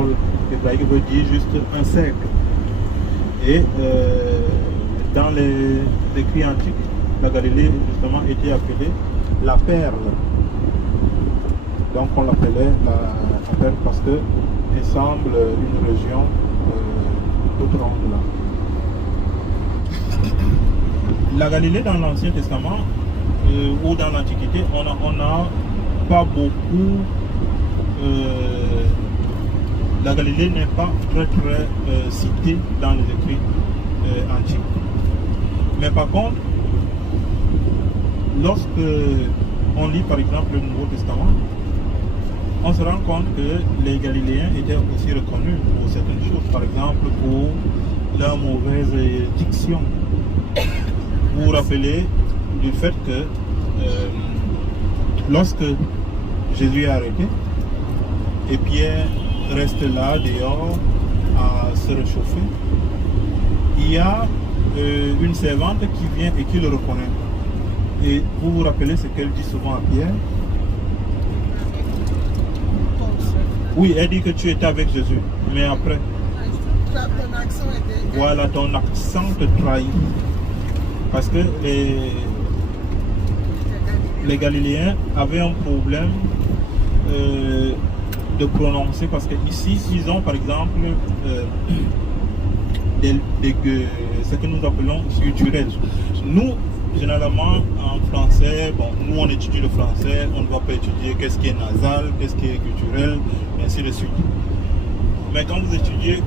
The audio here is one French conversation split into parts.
parole hébraïque veut dire juste un cercle. Et dans les écrits antiques, la Galilée justement était appelée la perle. Donc on l'appelait la perle parce qu'elle semble une région toute ronde là. La Galilée dans l'Ancien Testament ou dans l'Antiquité, on n'a pas beaucoup. La Galilée n'est pas très citée dans les écrits antiques. Mais par contre, lorsque on lit par exemple le Nouveau Testament, on se rend compte que les Galiléens étaient aussi reconnus pour certaines choses, par exemple pour leur mauvaise diction. Vous vous rappelez du fait que lorsque Jésus est arrêté et Pierre reste là dehors à se réchauffer, il y a une servante qui vient et qui le reconnaît. Et vous vous rappelez ce qu'elle dit souvent à Pierre? Oui, elle dit que tu étais avec Jésus, mais après, Ton accent était... voilà, ton accent te trahit. Parce que les Galiléens avaient un problème de prononcer, parce que ici, ils ont par exemple ce que nous appelons gutturel. Nous, généralement, en français, bon, nous on étudie le français, on ne va pas étudier qu'est-ce qui est nasal, qu'est-ce qui est gutturel, et ainsi de suite. Mais quand vous étudiez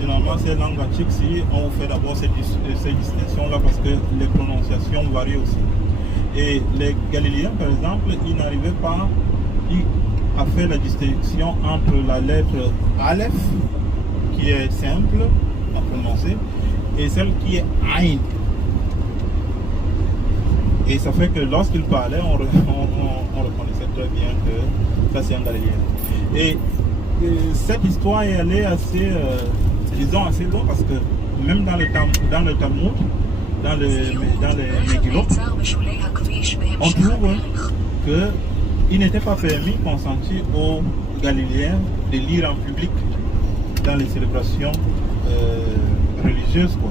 généralement ces langues antiques, si on vous fait d'abord ces distinctions-là parce que les prononciations varient aussi. Et les Galiléens, par exemple, ils n'arrivaient pas à faire la distinction entre la lettre Aleph, qui est simple à prononcer, et celle qui est Aïn. Et ça fait que lorsqu'ils parlaient, on reconnaissait très bien que ça c'est un Galiléen. Et cette histoire est allée assez, disons assez loin, parce que même dans le Talmud, dans les Megillot, on trouve qu'il n'était pas permis, consenti aux Galiléens de lire en public dans les célébrations religieuses, quoi.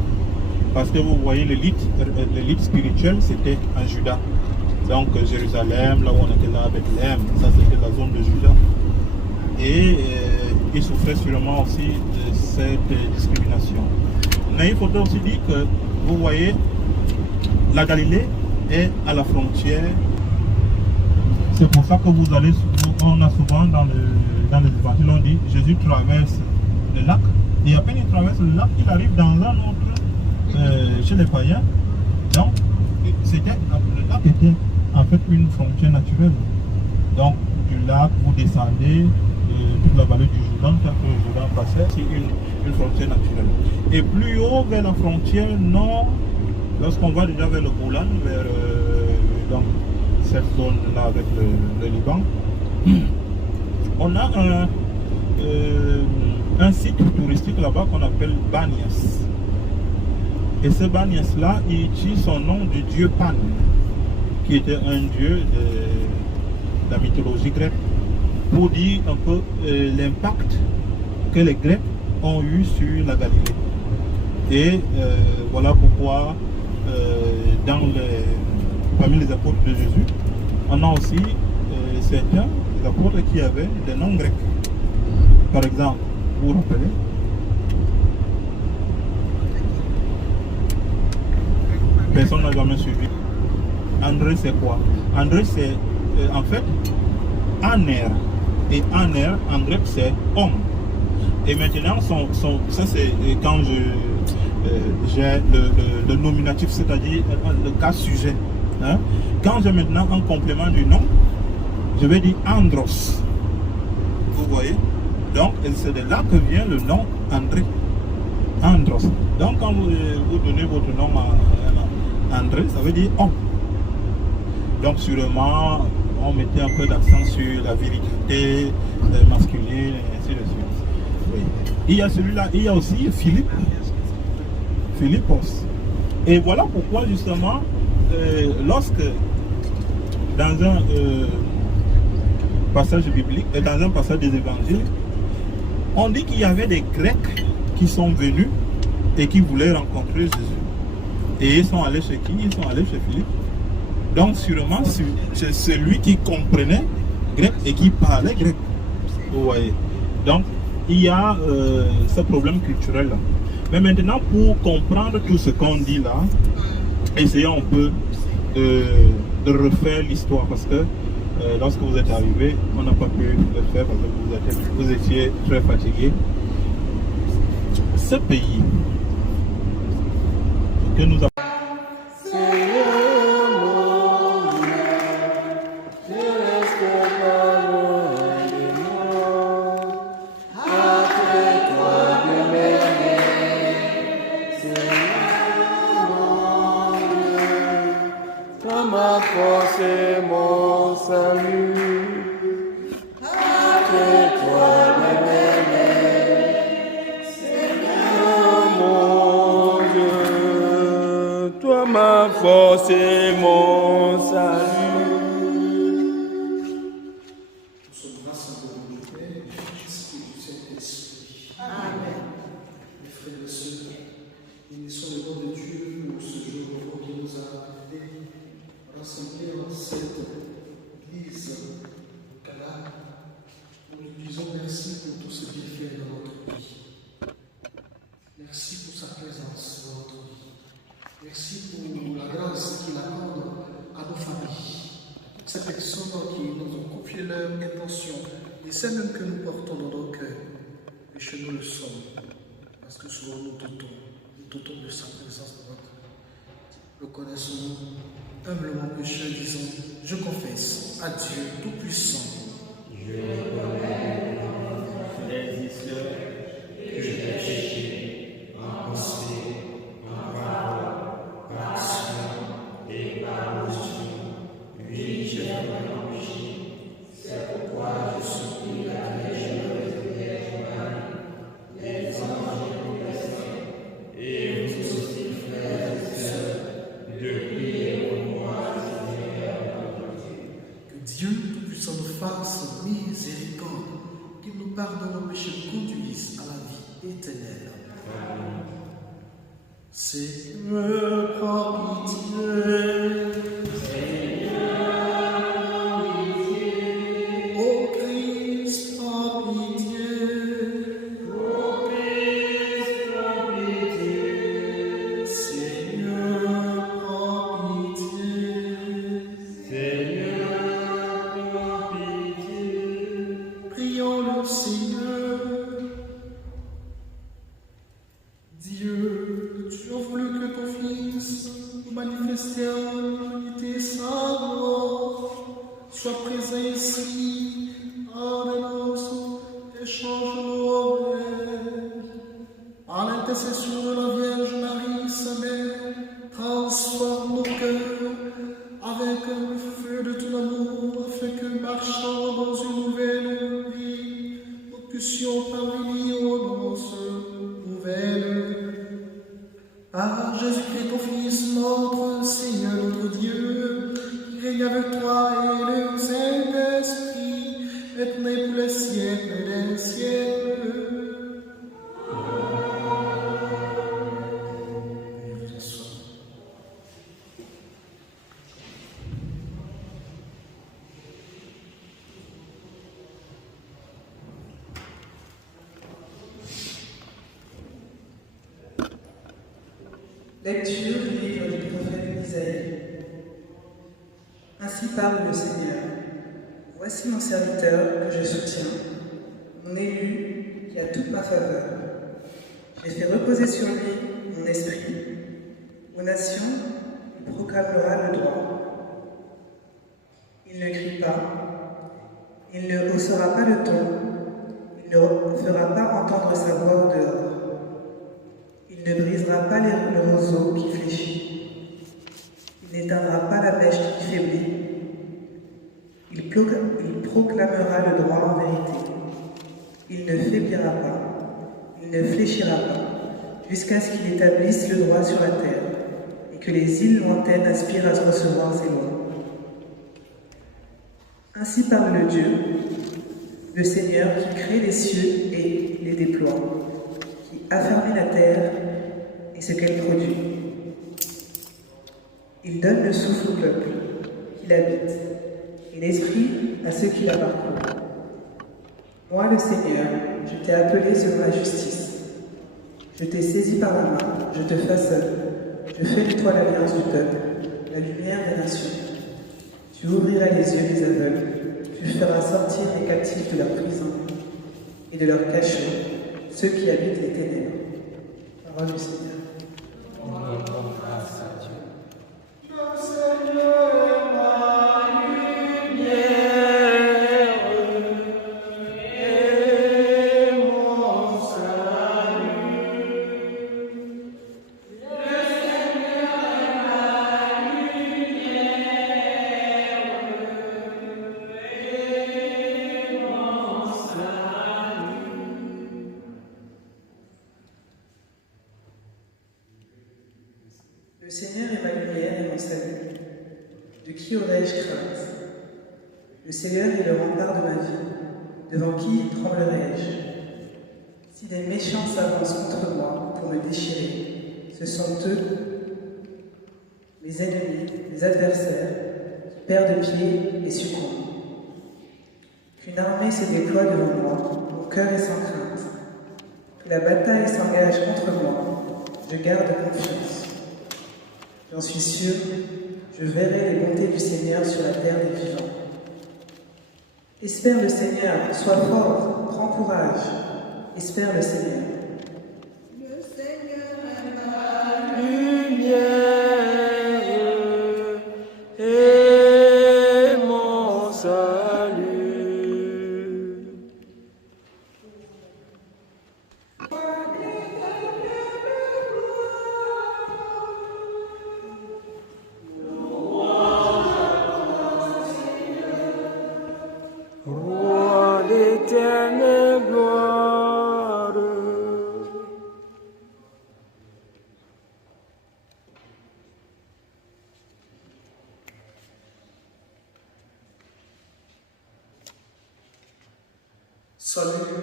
Parce que vous voyez, l'élite spirituelle, c'était en Juda. Donc Jérusalem, là où on était là, Bethléem, ça c'était la zone de Juda. Et ils souffraient sûrement aussi de cette discrimination. Mais il faudrait aussi dire que, vous voyez, la Galilée est à la frontière. C'est pour ça que vous allez, on a souvent dans les évangiles, on dit Jésus traverse le lac, et à peine il traverse le lac, il arrive dans un autre, chez les païens. Donc, le lac était en fait une frontière naturelle. Donc, du lac, vous descendez toute la vallée du Jourdain, quand le Jourdain passait, c'est une frontière naturelle. Et plus haut vers la frontière nord, lorsqu'on va déjà vers le Golan, vers donc, cette zone-là avec le Liban, on a un site touristique là-bas qu'on appelle Banias. Et ce Banias-là, il tire son nom du dieu Pan, qui était un dieu de la mythologie grecque, pour dire un peu l'impact que les Grecs ont eu sur la Galilée. Et voilà pourquoi parmi les apôtres de Jésus, on a aussi certains apôtres qui avaient des noms grecs. Par exemple, vous vous rappelez? Personne n'a jamais suivi. André, c'est quoi? André, c'est en fait Aner. Et Aner, en grec, c'est homme. Et maintenant, ça c'est quand j'ai le nominatif, c'est-à-dire le cas sujet. Hein? Quand j'ai maintenant un complément du nom, je vais dire Andros. Vous voyez? Donc, c'est de là que vient le nom André. Andros. Donc, quand vous donnez votre nom à André, ça veut dire homme. Donc, sûrement, on mettait un peu d'accent sur la virilité masculine, et ainsi de suite. Oui. Il y a celui-là, il y a aussi Philippe. Philippos. Et voilà pourquoi, justement, lorsque dans un passage biblique, dans un passage des évangiles, On dit qu'il y avait des Grecs qui sont venus et qui voulaient rencontrer Jésus. Et ils sont allés chez qui? Ils sont allés chez Philippe. Donc sûrement c'est celui qui comprenait grec et qui parlait grec. Vous voyez. Donc il y a ce problème culturel là. Mais maintenant, pour comprendre tout ce qu'on dit là, essayons un peu de refaire l'histoire, parce que lorsque vous êtes arrivé, on n'a pas pu le faire parce que vous étiez très fatigué. Ce pays que nous avons... Ma force et mon salut, que toi m'aimer, Seigneur mon Dieu, toi ma force et mon salut. Nous sommes rassemblés du Père, du Fils et du Saint-Esprit. Amen. Mes frères et sœurs, bénissons le nom de Dieu pour ce jour qui nous a appelés rassemblés en cette église au Canada. Nous lui disons merci pour tout ce qu'il fait dans notre vie. Merci pour sa présence dans notre vie. Merci pour la grâce qu'il accorde à nos familles, à toutes ces personnes qui nous ont confié leurs intentions et celles même que nous portons dans nos cœurs. Et chez nous le sommes, parce que souvent nous doutons de sa présence dans notre vie. Reconnaissons-nous humblement pécheurs, disons, je confesse à Dieu Tout-Puissant. Je reconnais, frères et sœurs, que j'ai péché en pensée, en parole, par action et par omission. Oui, j'ai vraiment péché. C'est pourquoi je supplie la Vierge Marie, les anges et les saints, et vous aussi, frères et sœurs, de prier pour moi. Que Dieu Tout-Puissant nous fasse miséricorde, qu'il nous pardonne nos péchés, nous conduise à la vie éternelle. Amen. Seigneur, prends pitié. Ô Christ, prends pitié. Seigneur, prends pitié. Prions le Seigneur. Dieu, tu as voulu que ton Fils, manifesté en l'unité sa gloire, soit présent ici, pardonne-nous et change-nous. Par l'intercession de la Vierge Marie, sa mère, transforme nos cœurs avec le feu de ton amour, afin que, marchant dans une nouvelle vie, nous puissions parvenir aux noces nouvelles. Par Jésus-Christ, ton Fils, notre Seigneur, notre Dieu, qui règne avec toi et le Saint-Esprit, maintenant et pour les siècles des siècles. Lecture du livre du prophète Isaïe. Ainsi parle le Seigneur. Voici mon serviteur que je soutiens, mon élu qui a toute ma faveur. J'ai fait reposer sur lui mon esprit. Aux nations, il proclamera le droit. Il ne crie pas, il ne haussera pas le ton, il ne fera pas entendre sa voix au dehors. Il ne brisera pas le roseau qui fléchit. Il n'éteindra pas la mèche qui faiblit. Il proclamera le droit en vérité. Il ne faiblira pas. Il ne fléchira pas, jusqu'à ce qu'il établisse le droit sur la terre, et que les îles lointaines aspirent à recevoir ses lois. Ainsi parle le Dieu, le Seigneur qui crée les cieux et les déploie, qui affermit la terre et ce qu'elle produit. Il donne le souffle au peuple qui l'habite et l'esprit à ceux qui la parcourent. Moi, le Seigneur, je t'ai appelé selon la justice. Je t'ai saisi par la main, je te façonne. Je fais de toi l'alliance du peuple, la lumière des nations. Tu ouvriras les yeux des aveugles, tu feras sortir les captifs de leur prison et de leur cachot, ceux qui habitent les ténèbres. Parole du Seigneur. Le Seigneur est ma lumière et mon salut. De qui aurais-je crainte? Le Seigneur est le rempart de ma vie. Devant qui tremblerais-je? Si des méchants s'avancent contre moi pour me déchirer, ce sont eux, mes ennemis, mes adversaires, qui perdent pied et succombent. Qu'une armée se déploie devant moi, mon cœur est sans crainte. Que la bataille s'engage contre moi, je garde confiance. J'en suis sûr, je verrai les bontés du Seigneur sur la terre des vivants. Espère le Seigneur, sois fort, prends courage. Espère le Seigneur. Le Seigneur est ma Lumière et mon salut. Roi d'éternelle gloire. Salut,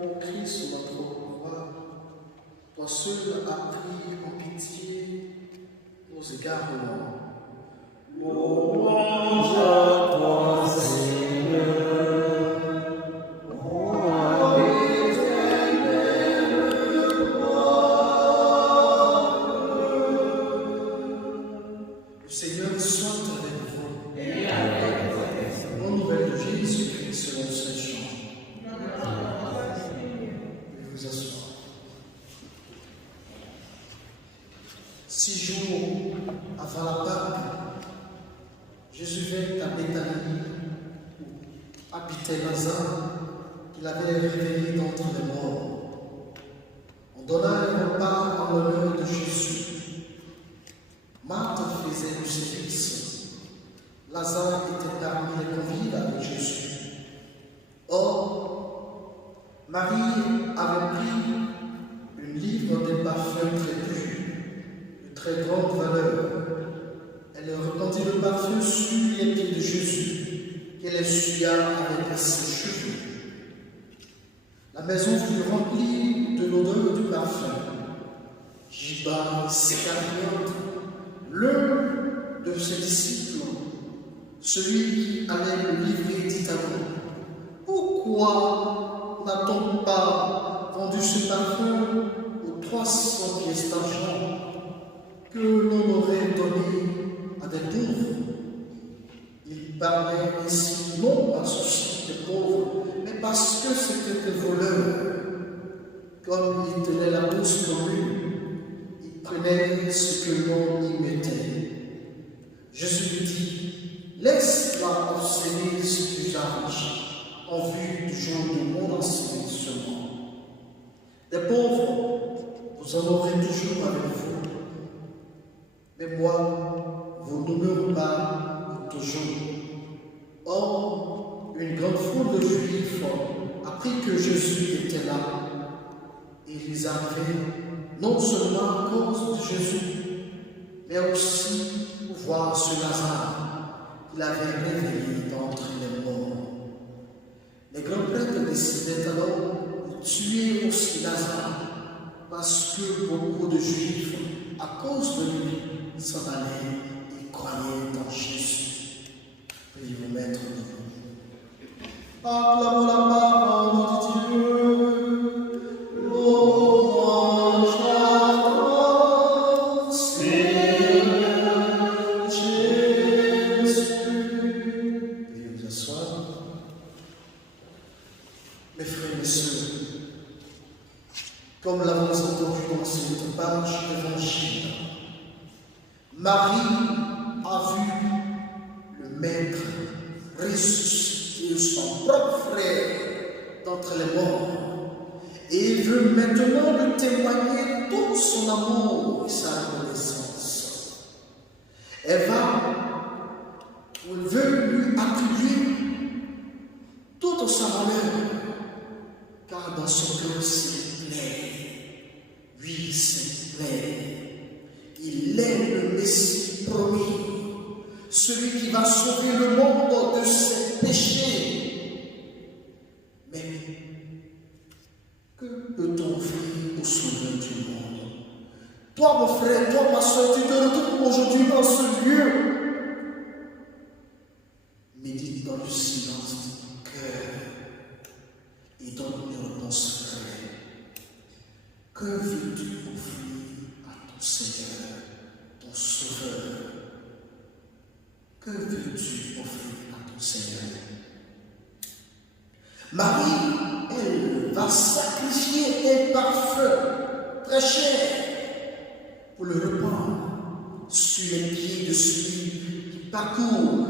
ô Christ, notre roi, toi seul as pris en pitié nos égarements. Louange à toi, Seigneur, roi Le Seigneur soit avec vous. Et avec vous. Bonne nouvelle de Jésus-Christ selon Saint Jean. Veuillez vous asseoir. 6 jours avant la Pâque, Jésus vint à Béthanie, où habitait Lazare, qu'il avait réveillé d'entre les morts. On donna un repas en l'honneur de Jésus. Marthe faisait du service. Lazare était parmi les convives avec Jésus. Or, Marie avait pris une livre de parfums très purs, de très grande valeur. Elle répandit le parfum sur les pieds de Jésus, qu'elle essuya avec ses cheveux. La maison fut remplie de l'odeur du parfum. Judas Iscariote, l'un de ses disciples, celui qui allait le livrer, dit à nous: pourquoi n'a-t-on pas vendu ce parfum aux 300 pièces d'argent que l'on aurait donné à des pauvres? Il parlait ainsi non par souci des pauvres, mais parce que c'était des voleurs. Comme il tenait la bourse commune, il prenait ce que l'on y mettait. Jésus lui dit: laisse-la observer cet usage en vue du jour de mon enseignement. Des pauvres, vous en aurez toujours avec vous, mais moi, vous n'aurez pas toujours. Or, une grande foule de Juifs apprit que Jésus était là, et ils arrivaient non seulement à cause de Jésus, mais aussi pour voir ce Lazare qu'il avait réveillé d'entre les morts. Les grands prêtres décidaient alors de tuer aussi Lazare parce que beaucoup de Juifs, à cause de lui, s'en allaient et croyaient en Jésus. Veuillez vous mettre debout. Acclamons la parole de Dieu. Louange à toi, Seigneur Jésus. Veuillez vous asseoir. Mes frères et sœurs, comme l'avons entendu dans cette page d'évangile, Marie a vu le Maître ressusciter son propre frère d'entre les morts et veut maintenant lui témoigner tout son amour et sa reconnaissance. Elle veut lui attribuer toute sa valeur, car dans son cœur s'il plaît, oui, s'il plaît, il est le Messie promis, celui qui va sauver le monde de ses péchés. Mais que peut-on offrir au sauveur du monde? Toi, mon frère, toi, ma soeur, tu te retrouves aujourd'hui dans ce lieu. Médite dans le silence de ton cœur et donne une réponse vraie. Que veux-tu offrir à ton Seigneur, ton Sauveur? Que veux-tu offrir à ton Seigneur? Marie, elle va sacrifier un parfum très cher pour le répandre sur les pieds de celui qui parcourt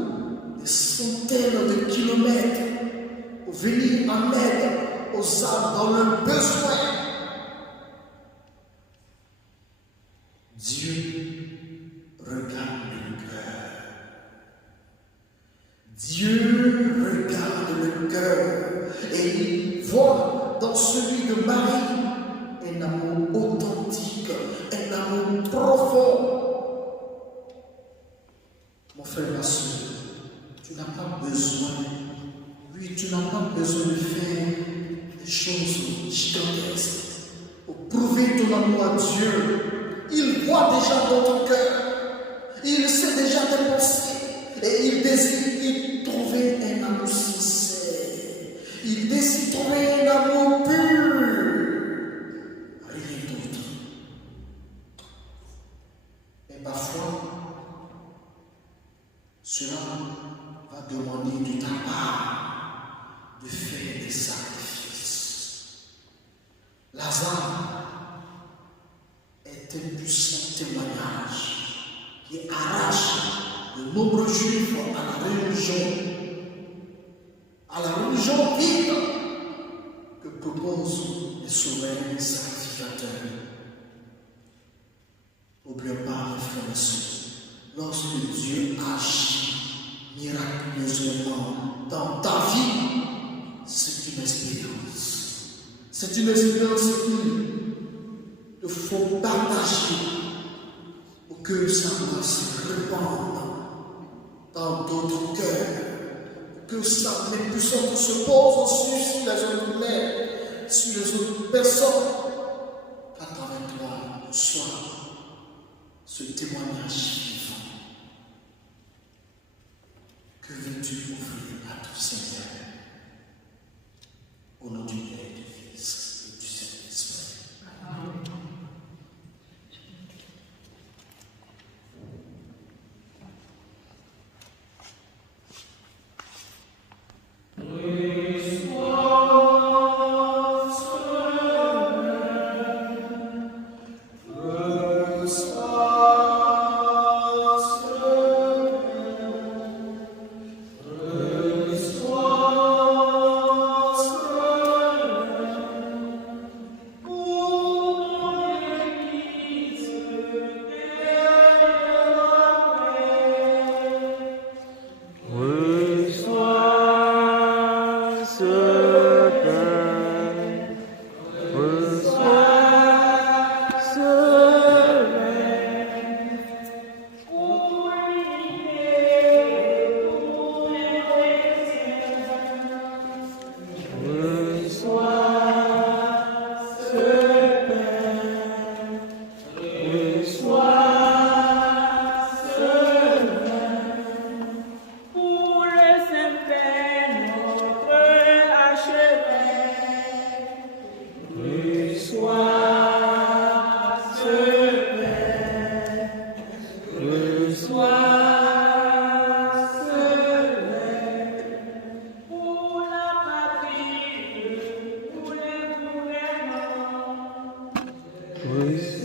des centaines de kilomètres pour venir en aide aux âmes dans le besoin. Dieu regarde le cœur. Dieu regarde le cœur et il voit dans celui de Marie un amour authentique, un amour profond. Mon frère, ma soeur, tu n'as pas besoin, oui, tu n'as pas besoin de faire des choses gigantesques pour prouver ton amour à Dieu. Il voit déjà dans ton cœur, il sait déjà tes pensées et il désire y trouver un amour sincère. Il désire trouver un amour pur, rien d'autre. Mais parfois, cela va demander de ta part de faire des sacrifices. Lazare est un puissant témoignage qui arrache de nombreux juifs à la religion vide que proposent les souverains sacrificateurs. N'oublions pas, mes frères et sœurs, lorsque Dieu agit miraculeusement dans ta vie, c'est une expérience. C'est une expérience qu'il te faut partager pour que ça puisse se répandre dans d'autres cœurs, que ça les puissances se pose sur les autres mères, sur les autres personnes, qu'à travers toi soit ce témoignage vivant. Que veux-tu offrir à ton Seigneur? Au nom du Père, du Fils et du Saint-Esprit. Amen. Christ, Dieu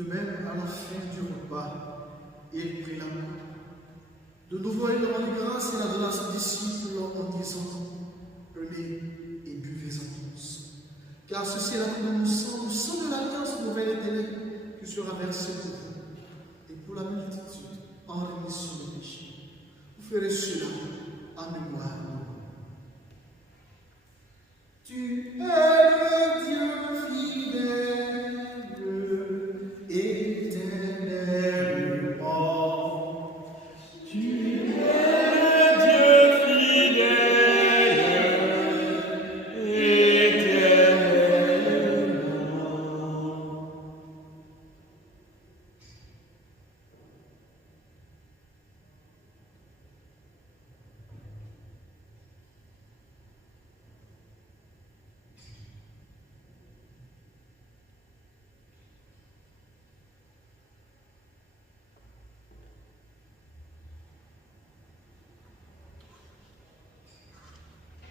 De même, à la fin du repas, il prit la coupe. De nouveau, il rendit grâce et la donna à ses disciples en disant, prenez et buvez-en tous. Car ceci est la coupe de mon sang, le sang de l'alliance nouvelle et éternelle, qui sera versé pour vous et pour la multitude en rémission des péchés. Vous ferez cela en mémoire de moi. Tu es le Dieu fidèle, éternellement. Tu es le Dieu fidèle, éternellement.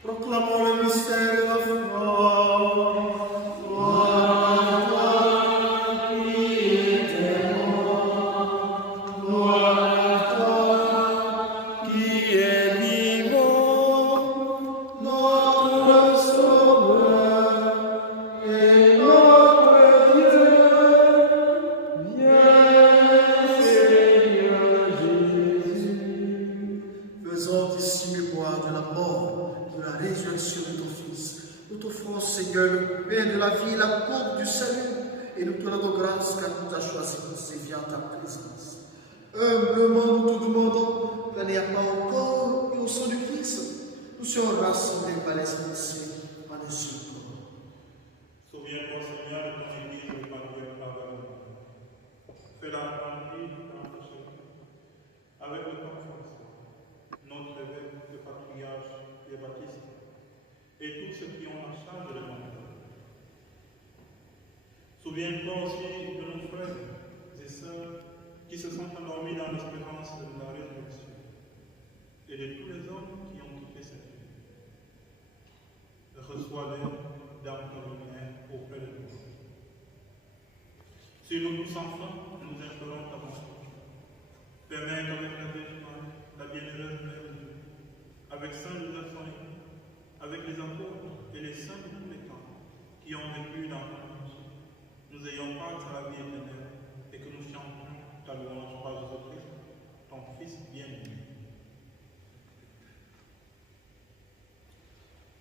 Proclamons le mystère de la foi. Gloire à toi, qui es mort. Gloire à toi, qui es vivant. Notre Sauveur et notre Dieu. Viens, Seigneur Jésus. Faisons ici mémoire de la mort, de la résurrection de ton Fils. Nous t'offrons, Seigneur, le pain de la vie, la coupe du salut, et nous te rendons grâce car tu t'as choisi pour sévir en ta présence. Humblement, nous te demandons qu'à la part au corps et au sang du Christ, nous serons rassemblés par l'Esprit Saint en un seul corps. Souviens-toi, Seigneur, de ton Église épanouie par la fais-la remplir dans le chacun, avec le confiance, notre évêque, le patriarche, les baptistes, et tous ceux qui ont la charge de l'Évangile. Souviens-toi aussi de nos frères et sœurs qui se sont endormis dans l'espérance de la résurrection, et de tous les hommes qui ont quitté cette vie. Reçois-les dans ta lumière auprès de nous. Si nous tous enfants, nous implorons ta bonté. Permets qu'avec la Vierge Marie, la bienheureuse Mère de Dieu, avec Saint Joseph son époux, avec les apôtres et les saints de tous les temps qui ont vécu dans ton âge, nous ayons part à la vie éternelle et que nous chantions ta louange par Jésus-Christ, ton Fils bien-aimé.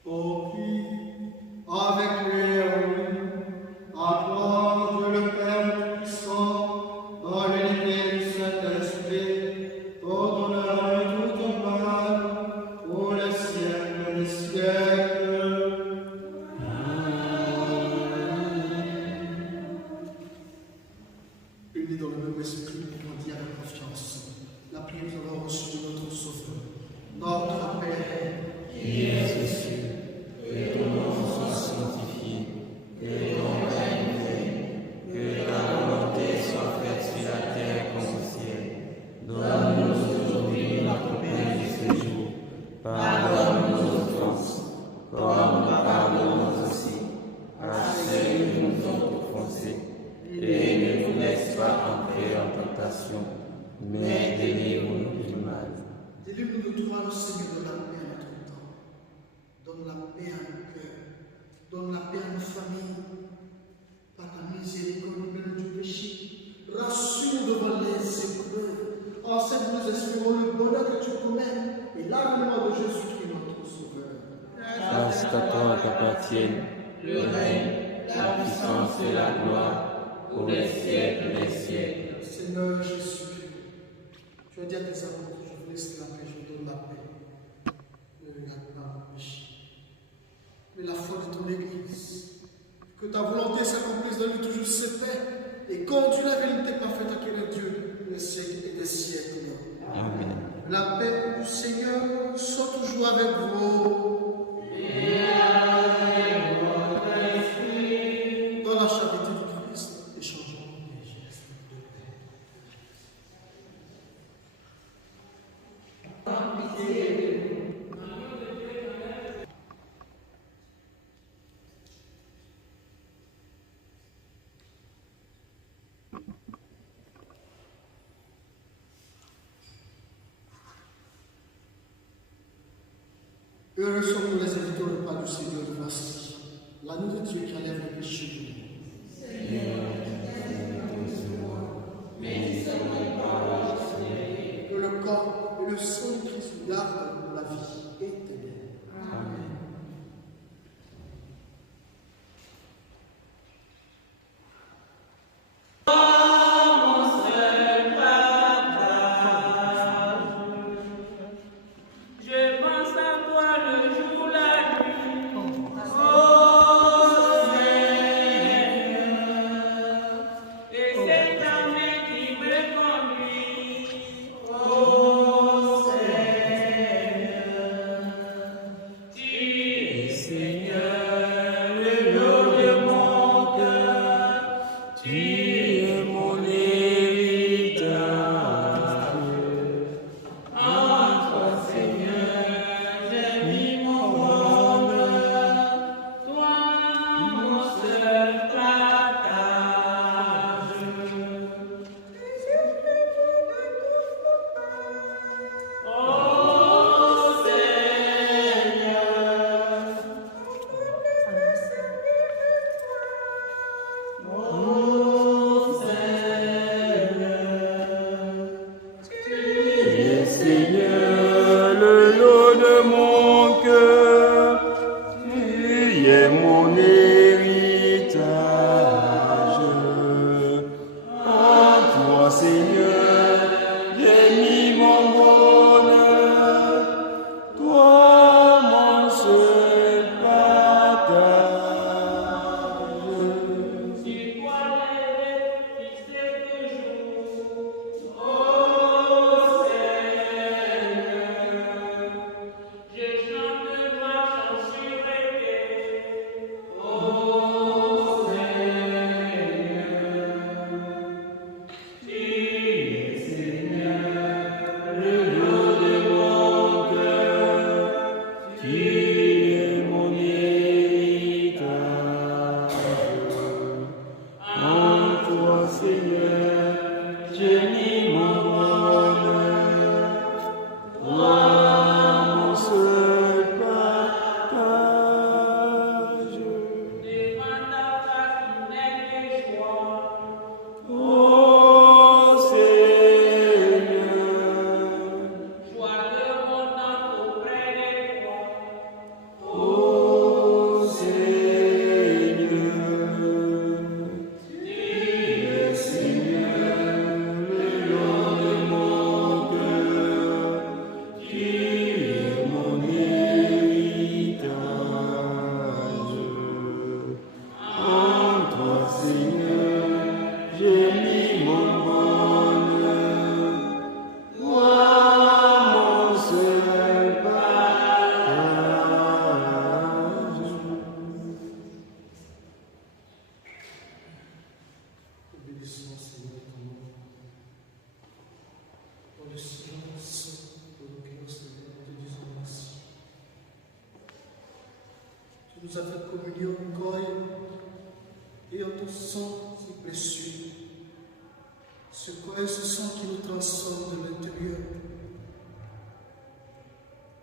Pour qui, avec lui, accorde le Père Tout-Puissant, dans l'unité du Saint-Esprit, tout honneur et toute gloire, pour les siècles des siècles. Unis dans le même esprit, on dit avec confiance la prière que nous avons reçue de notre Sauveur. Notre Père, qui es aux cieux, que ton nom soit sanctifié, que ton règne vienne, que ta volonté soit faite sur la terre comme au ciel. Donne-nous aujourd'hui notre pain de ce jour. Pardonne nos offenses, comme nous pardonnons aussi à ceux qui nous ont offensés. Et ne nous laisse pas entrer en tentation, mais délivre-nous du mal. délivre-nous de toi, le Seigneur, de la paix à notre temps. Donne la paix à nos cœurs. Donne la paix à nos familles. Par ta miséricorde, libère-nous du péché. Rassure-nous devant les épreuves. Enseigne nous espérons le bonheur que tu promets et l'avènement de Jésus-Christ, notre Sauveur. Grâce à toi t'appartiennent le règne, la puissance et la gloire pour les siècles des siècles. Seigneur Jésus, tu as dit à tes apôtres, je vous laisse la paix, je vous donne la paix. Ne regarde pas mon péché, mais la foi de ton Église. Que ta volonté s'accomplisse, donne-lui toujours cette paix et conduis la vérité parfaite à quel est Dieu, les siècles et des siècles. Amen. La paix du Seigneur soit toujours avec vous. Dans la charité du Christ, échangeons les gestes de paix. Heureux sommes-nous les invités au repas du Seigneur. Voici l'agneau de Dieu qui enlève le péché du monde. Que le corps et le sang de Christ nous gardent pour la vie éternelle. Amen. Nous a fait communier au corps et en ton sang si précieux. Ce corps et ce sang qui nous transforment de l'intérieur.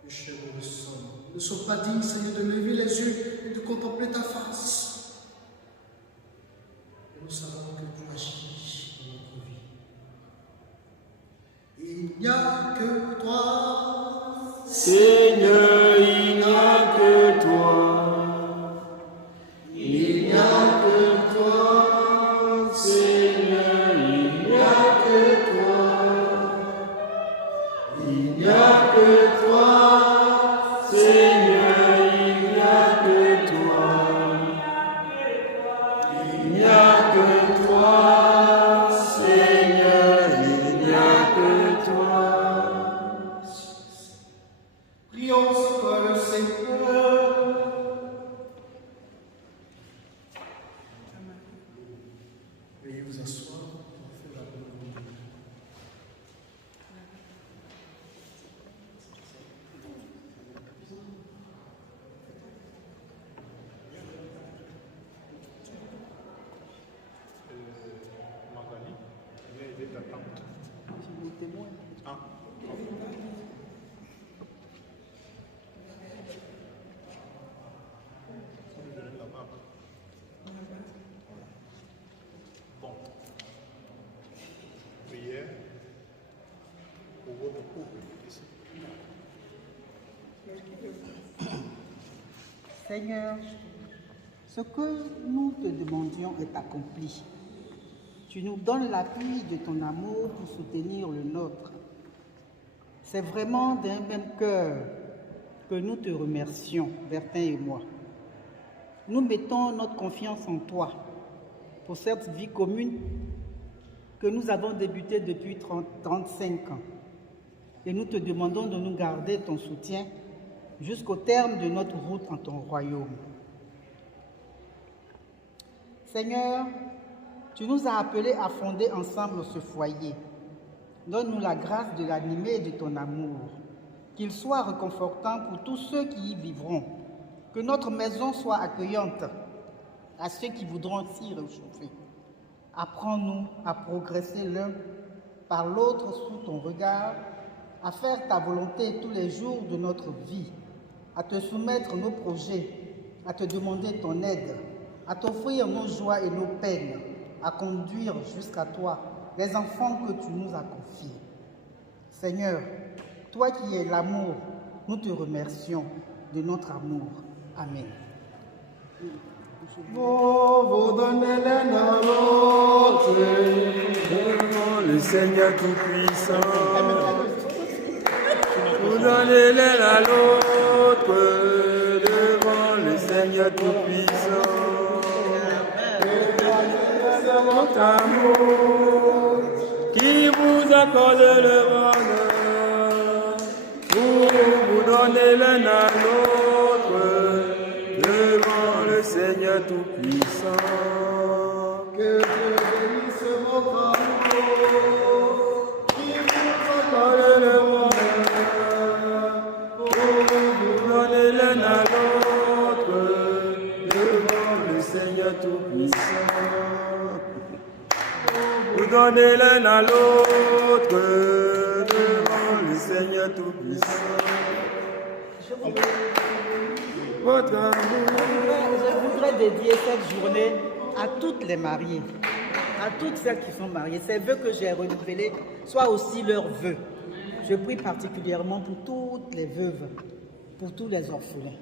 Mes chers et sœurs, nous ne sommes pas dignes, Seigneur, de lever les yeux et de contempler ta face. Et nous savons que tu agis dans notre vie. Il n'y a que toi, Seigneur, il n'y a que toi. Il n'y a que toi, Seigneur, il n'y a que toi. Il n'y a que toi, Seigneur, il n'y a que toi. Il n'y a que toi, Seigneur, il n'y a que toi. prions sur le Seigneur. Veuillez vous asseoir pour faire la volonté de Dieu. Magali, viens aider ta tante. Ah. Seigneur, ce que nous te demandions est accompli. Tu nous donnes l'appui de ton amour pour soutenir le nôtre. C'est vraiment d'un même cœur que nous te remercions, Bertin et moi. Nous mettons notre confiance en toi pour cette vie commune que nous avons débutée depuis 35 ans. Et nous te demandons de nous garder ton soutien jusqu'au terme de notre route en ton royaume. Seigneur, tu nous as appelés à fonder ensemble ce foyer. Donne-nous la grâce de l'animer de ton amour, qu'il soit réconfortant pour tous ceux qui y vivront, que notre maison soit accueillante à ceux qui voudront s'y réchauffer. Apprends-nous à progresser l'un par l'autre sous ton regard, à faire ta volonté tous les jours de notre vie, à te soumettre nos projets, à te demander ton aide, à t'offrir nos joies et nos peines, à conduire jusqu'à toi les enfants que tu nous as confiés. Seigneur, toi qui es l'amour, nous te remercions de notre amour. Amen. Vous donnez l'un à l'autre devant le Seigneur Tout-Puissant. Vous donnez l'un à l'autre devant le Seigneur Tout-Puissant. C'est votre amour qui vous accorde le bonheur. Vous donnez l'un à l'autre devant le Seigneur Tout-Puissant. Que Dieu bénisse votre amour, qui vous accorde le bonheur. Vous donnez l'un à l'autre devant le Seigneur Tout-Puissant. Vous donnez l'un à l'autre devant le Seigneur Tout-Puissant. Votre amour. Je voudrais dédier cette journée à toutes les mariées, à toutes celles qui sont mariées. Ces vœux que j'ai renouvelés soient aussi leurs vœux. Je prie particulièrement pour toutes les veuves, pour tous les orphelins.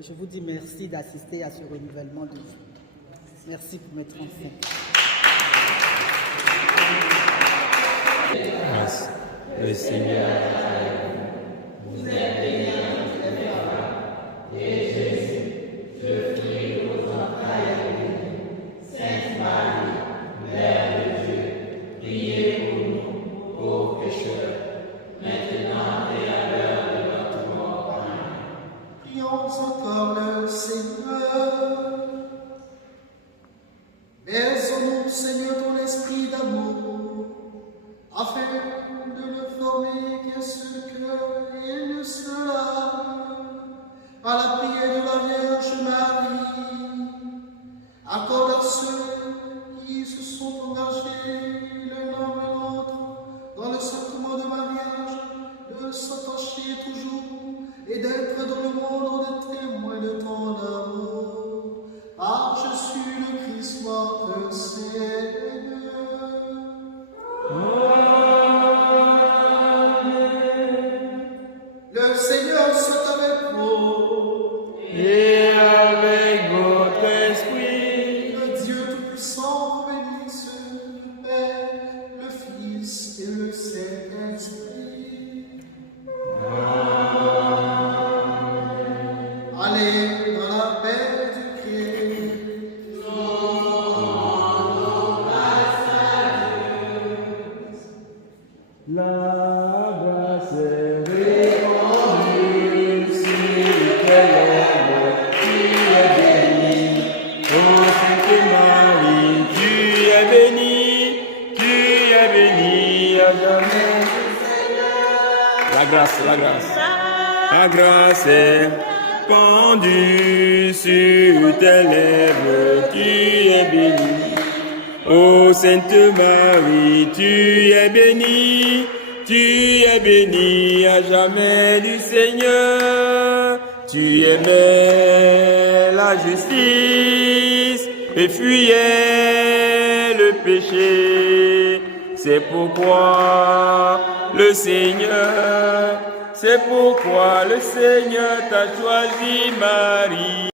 Je vous dis merci d'assister à ce renouvellement de vœux. Merci pour mes 35. Grâce, le Seigneur vous êtes bénie entre les femmes, et Jésus, le fruit de vos entrailles, est béni. Sainte Marie, Mère de Dieu, priez pour nous, pauvres pécheurs, maintenant et à l'heure de notre mort. Amen. Prions encore le Seigneur. Verse en nous, Seigneur, ton esprit d'amour, afin de le former qu'un seul cœur et une seule âme, par la prière de la Vierge Marie. Accorde à ceux qui se sont engagés l'un envers l'autre dans le sacrement de mariage de s'attacher toujours et d'être dans le monde des témoins de ton amour. Par Jésus le Christ, notre Seigneur. Le Seigneur soit avec vous. Et avec votre esprit. Le Dieu Tout-Puissant bénisse le Père, le Fils et le Saint-Esprit. Allez dans la paix du Christ. La grâce est répandue sur tes lèvres, tu es bénie. Ô Sainte Marie, tu es bénie à jamais. La grâce. La grâce est répandue sur tes lèvres, tu es bénie. Ô Sainte Marie, tu es bénie à jamais du Seigneur. Tu aimais la justice et fuyais le péché. C'est pourquoi le Seigneur t'a choisi, Marie.